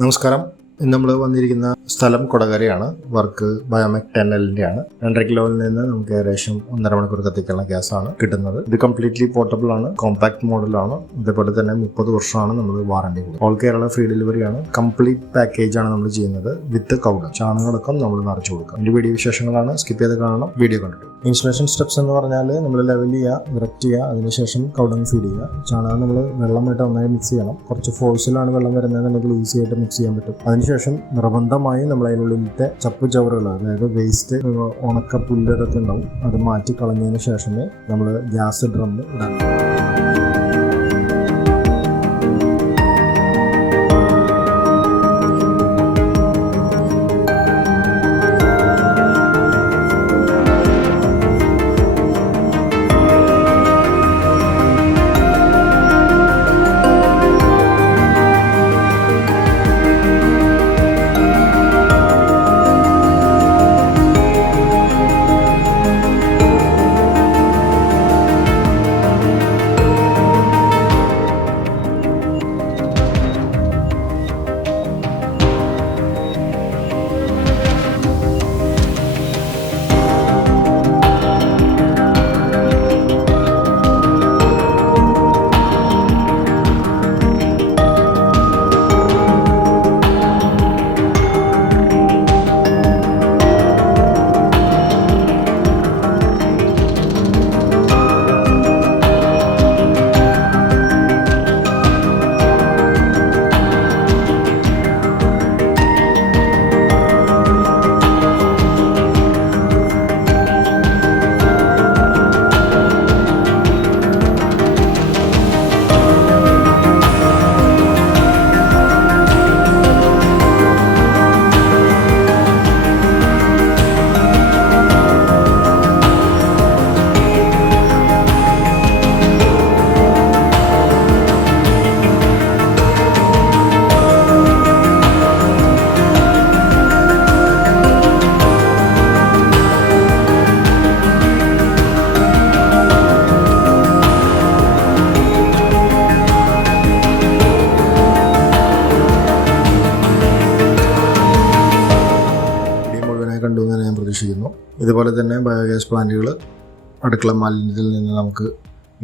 നമസ്കാരം. ഇന്ന് നമ്മൾ വന്നിരിക്കുന്ന സ്ഥലം കൊടകരയാണ്. വർക്ക് ബയോമെക് 10L ആണ്. 2.5 കിലോയിൽ നിന്ന് നമുക്ക് ഏകദേശം 1.5 മണിക്കൂർ കത്തിക്കാനുള്ള ഗ്യാസാണ് കിട്ടുന്നത്. ഇത് കംപ്ലീറ്റ്ലി പോർട്ടബിൾ ആണ്, കോമ്പാക്ട് മോഡലാണ്. അതേപോലെ തന്നെ 30 വർഷമാണ് നമ്മൾ വാറണ്ടി കൊടുക്കുന്നത്. ഓൾ കേരള ഫ്രീ ഡെലിവറി ആണ്. കംപ്ലീറ്റ് പാക്കേജ് ആണ് നമ്മൾ ചെയ്യുന്നത്. വിത്ത് കൗഡർ ചാണകടക്കം നമ്മൾ നിറച്ചു കൊടുക്കാം. ഇതിന്റെ വീഡിയോ വിശേഷങ്ങളാണ്, സ്കിപ്പ് ചെയ്ത് കാണണം. വീഡിയോ കണ്ടിട്ട് ഇൻസ്റ്റലേഷൻ സ്റ്റെപ്സ് എന്ന് പറഞ്ഞാൽ നമ്മൾ ലെവൽ ചെയ്യുക, വിറക്റ്റ് ചെയ്യുക, അതിനുശേഷം കൗഡങ് ഫീഡ് ചെയ്യുക. ചാണകം നമ്മൾ വെള്ളമായിട്ട് നന്നായി മിക്സ് ചെയ്യണം. കുറച്ച് ഫോഴ്സിലാണ് വെള്ളം വരുന്നതെന്നുണ്ടെങ്കിൽ ഈസി ആയിട്ട് മിക്സ് ചെയ്യാൻ പറ്റും. അതിനുശേഷം നിർബന്ധമായും നമ്മൾ അതിനുള്ളിലത്തെ ചപ്പ് ചവറുകൾ, അതായത് വേസ്റ്റ്, ഉണക്ക പുല്ലൊക്കെ ഉണ്ടാവും, അത് മാറ്റി കളഞ്ഞതിന് ശേഷമേ നമ്മൾ ഗ്യാസ് ഡ്രം ഇടാൻ. കണ്ടുവെന്ന് ഞാൻ പ്രതീക്ഷിക്കുന്നു. ഇതുപോലെ തന്നെ ബയോഗ്യാസ് പ്ലാന്റുകൾ അടുക്കള മാലിന്യത്തിൽ നിന്ന് നമുക്ക്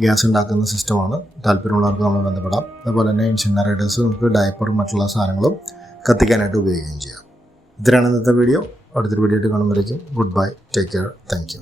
ഗ്യാസ് ഉണ്ടാക്കുന്ന സിസ്റ്റമാണ്. താല്പര്യമുള്ളവർക്ക് നമ്മൾ ബന്ധപ്പെടാം. അതുപോലെ തന്നെ ഇൻസിനറേറ്റേഴ്സ് നമുക്ക് ഡയപ്പറും മറ്റുള്ള സാധനങ്ങളും കത്തിക്കാനായിട്ട് ഉപയോഗിക്കുകയും ചെയ്യാം. ഇത്രയാണ് ഇന്നത്തെ വീഡിയോ. അടുത്തൊരു വീഡിയോ ആയിട്ട് കാണുമ്പോഴേക്കും goodbye, take care, thank U.